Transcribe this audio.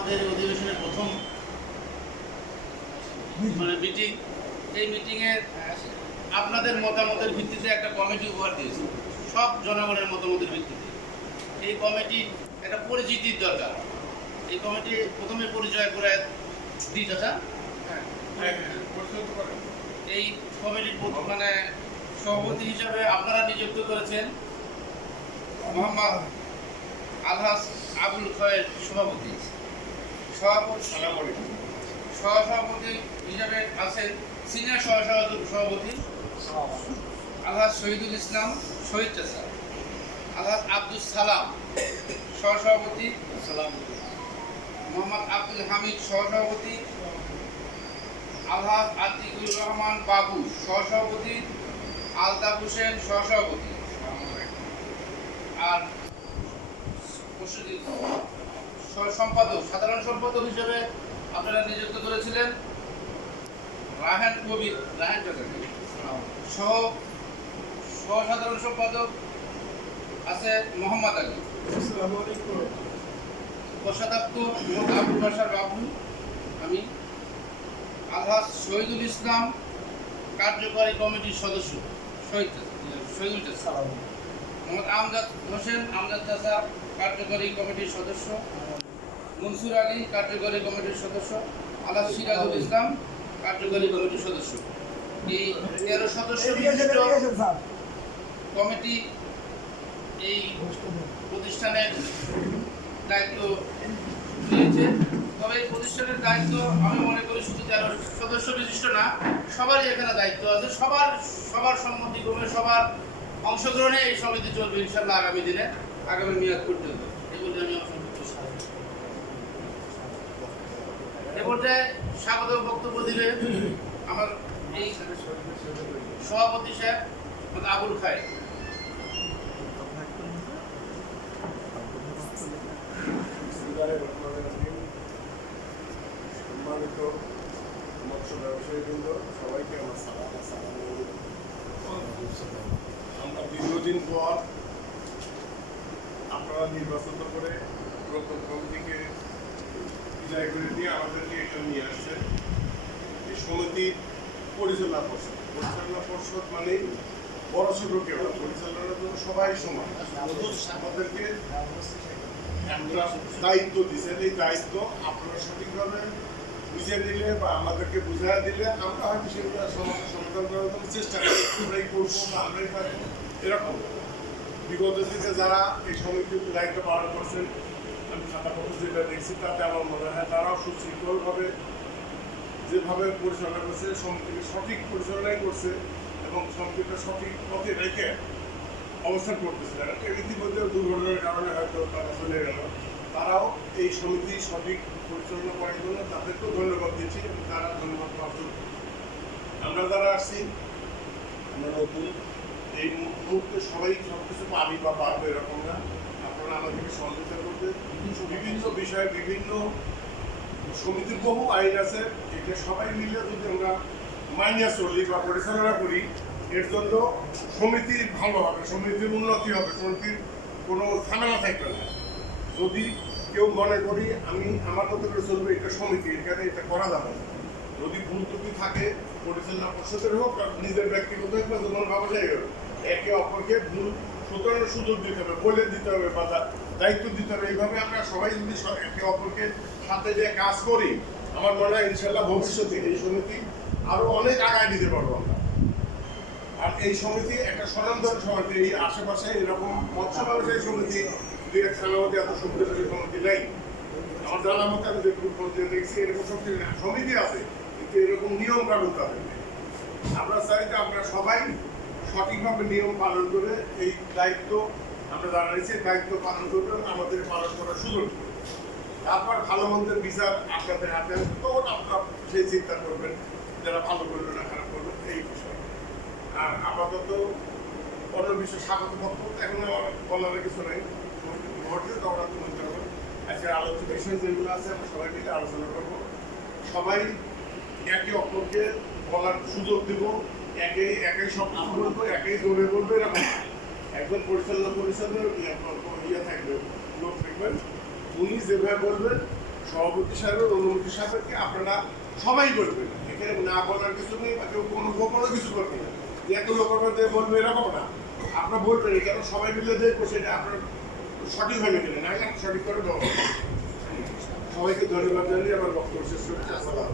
আমাদের অধিবেশনের প্রথম মানে মিটিং এই মিটিংয়ে আপনাদের মতামতের ভিত্তিতে একটা কমিটি উপহার দিয়েছে। সব জনগণের মতামতের ভিত্তিতে। এই কমিটি একটা পরিচিতির দরকার। এই কমিটি প্রথমে পরিচয় করে দিই চাচা। এই কমিটির মানে সভাপতি হিসাবে আপনারা নিযুক্ত করেছেন মোহাম্মদ আলহাস আবুল খয়ের সভাপতি। সভাপতি সহসভাপতি হিসাবে আছেন সিনিয়র সহসভাপতি, সভাপতি আলহাজ শহীদুল ইসলাম শহীদ চাষা আলহাজ আব্দুল সালাম সহসভাপতি সালাম মোহাম্মদ আব্দুল হামিদ সহসভাপতি, আলহাজ আতিকুর রহমান বাবু সহসভাপতি, আলতাফ হোসেন সহসভাপতি। আর সহ- সম্পাদক সাধারণ সম্পাদক হিসেবে আপনারা নিযুক্ত করেছিলেন রাহেন কবির রাহেন সহ সহ সাধারণ সম্পাদক আছে মোহাম্মদ আলী। কোষাধ্যক্ষ আবুল বাসার বাবু আমি আলহাজ শহীদুল ইসলাম কার্যকরী কমিটির সদস্য। শহীদ শহীদুল মোহাম্মদ আমজাদ হোসেন আমজাদ চাচা কার্যকরী কমিটির সদস্য। মনসুর আলী কার্যকরী কমিটির সদস্য। আলাস সিরাজুল ইসলাম কার্যকরী কমিটির সদস্য। এই তেরো সদস্য বিশিষ্ট কমিটি এই প্রতিষ্ঠানের দায়িত্ব নিয়েছে। তবে এই প্রতিষ্ঠানের দায়িত্ব আমি মনে করি শুধু তেরো সদস্য বিশিষ্ট না সবারই এখানে দায়িত্ব আছে। সবার সবার সম্মতিক্রমে সবার অংশগ্রহণে এই সমিতি চলবে ইনশাল্লাহ আগামী দিনে আগামী মেয়াদ পর্যন্ত। এগুলি আমি অসংখ্য এ পর্যায়ে স্বাগত বক্তব্য দিলে আমার এই সভাপতি সাহেব আবুল খায় আমরা দীর্ঘদিন পর আপনারা নির্বাচন করে প্রথম কমিটিকে বিদায় করে দিয়ে আমাদেরকে এখানে নিয়ে আসছে। এই সমিতির পরিচালনা পর্ষদ। পরিচালনা পর্ষদ মানে বড় ছোট কেউ। পরিচালনার জন্য সবাই সমান। আমাদেরকে একটা দায়িত্ব দিচ্ছেন এই দায়িত্ব আপনারা সঠিকভাবে বুঝে নিলে বা আমাদেরকে বুঝিয়ে দিলে আমরা হয়তো সেগুলো সমস্যা সমাধান করার জন্য চেষ্টা করি। আমরাই করব বা আমরাই পারব। এরকম। বিগত দিনে যারা এই সমিতির দায়িত্ব পালন করছেন আমি খাতা যেটা দেখছি, তাতে আমার মনে হয় তারাও সুশৃঙ্খলভাবে যেভাবে পরিচালনা করছে, সমিতিকে সঠিক পরিচালনাই করছে এবং সমিতিটা সঠিক পথে রেখে অবস্থান করতেছিলেন ইতিমধ্যে দুর্ঘটনার কারণে হয়তো তারা চলে গেল। তারাও এই সমিতি সঠিক পরিচালনা করার জন্য তাদেরকেও ধন্যবাদ দিচ্ছি এবং তারা ধন্যবাদ প্রাপ্ত আমরা যারা আসছি, আমরা নতুন। এই মুহূর্তে সবাই সব কিছু পাবি বা পারব এরকম না। বিভিন্ন বিষয়ে বিভিন্ন সমিতির বহু আইন আছে এটা সবাই মিলে যদি আমরা চলি বা পরিচালনা করি এর জন্য সমিতির ভালো হবে সমিতির উন্নতি হবে সমিতির কোনো ঝামেলা থাকবে না। যদি কেউ মনে করি আমি আমার মতো করে চলবে এটা সমিতি এখানে এটা করা যাবে না। যদি ভুল ত্রুটি থাকে পরিচালনা পর্ষদের হোক নিজের ব্যক্তিগত হোক বা যেমন ভাবা যায় হোক, একে অপরকে ভুল শুধরানোর সুযোগ দিতে হবে, বলে দিতে হবে বা দায়িত্ব দিতে হবে। এইভাবে আমরা সবাই যদি একে অপরকে সাথে যে কাজ করি। আমার মনে হয় ইনশাল্লাহ ভবিষ্যতে এই সমিতি আরও অনেক আগায় দিতে পারব আমরা। আর এই সমিতি একটা স্বনামধন সমিতি, এই আশেপাশে এরকম মৎস্য ব্যবসায়ী সমিতি, দুই এক এত শক্তিশালী সমিতি নেই। আমার জানা মতো আমি দেখছি, এরকম শক্তি সমিতি আছে, কিন্তু এরকম নিয়ম কানুন তাদের আমরা চাই আমরা সবাই সঠিকভাবে নিয়ম পালন করে এই দায়িত্ব আমরা এই দায়িত্ব পালন করবে আমাদের পালন করার সুযোগ। তারপর ভালো মন্দের বিচার আপনাদের হাতে আছে, তখন আপনারা সেই চিন্তা করবেন, যারা ভালো করবে না, খারাপ করবে এই বিষয়। আর আপাতত অন্য বিষয়ে স্বাগত বক্তব্য, এখন আমার বলার কিছু নেই। ঘটলে তখন আপনি বলতে হবে আজকে আলোচিত বিষয় যেগুলো আছে, আমরা সবাই মিলে আলোচনা করব। সবাই একে অপরকে বলার সুযোগ দেব। একে একাই সব কিছু বলব, একাই জোরে বলব, এরকম। একজন পরিচালনা পরিষদের ইয়ে ইয়ে থাকবে, লোক থাকবেন। উনি যেভাবে বলবেন, সভাপতি সাহেবের অনুমতি সাহেবকে আপনারা সবাই বলবেন। এখানে না বলার কিছু নেই, বা কেউ কোনো গোপনও কিছু করবে না। এত লোকের বলবে এরকম না। আপনারা বলবেন কেন সবাই মিলে দেখব সেটা আপনার সঠিক হয়ে গেলে না সঠিক করে দেওয়া সবাইকে ধন্যবাদ জানিয়ে আমার বক্তব্য শেষ করছি। আসসালাম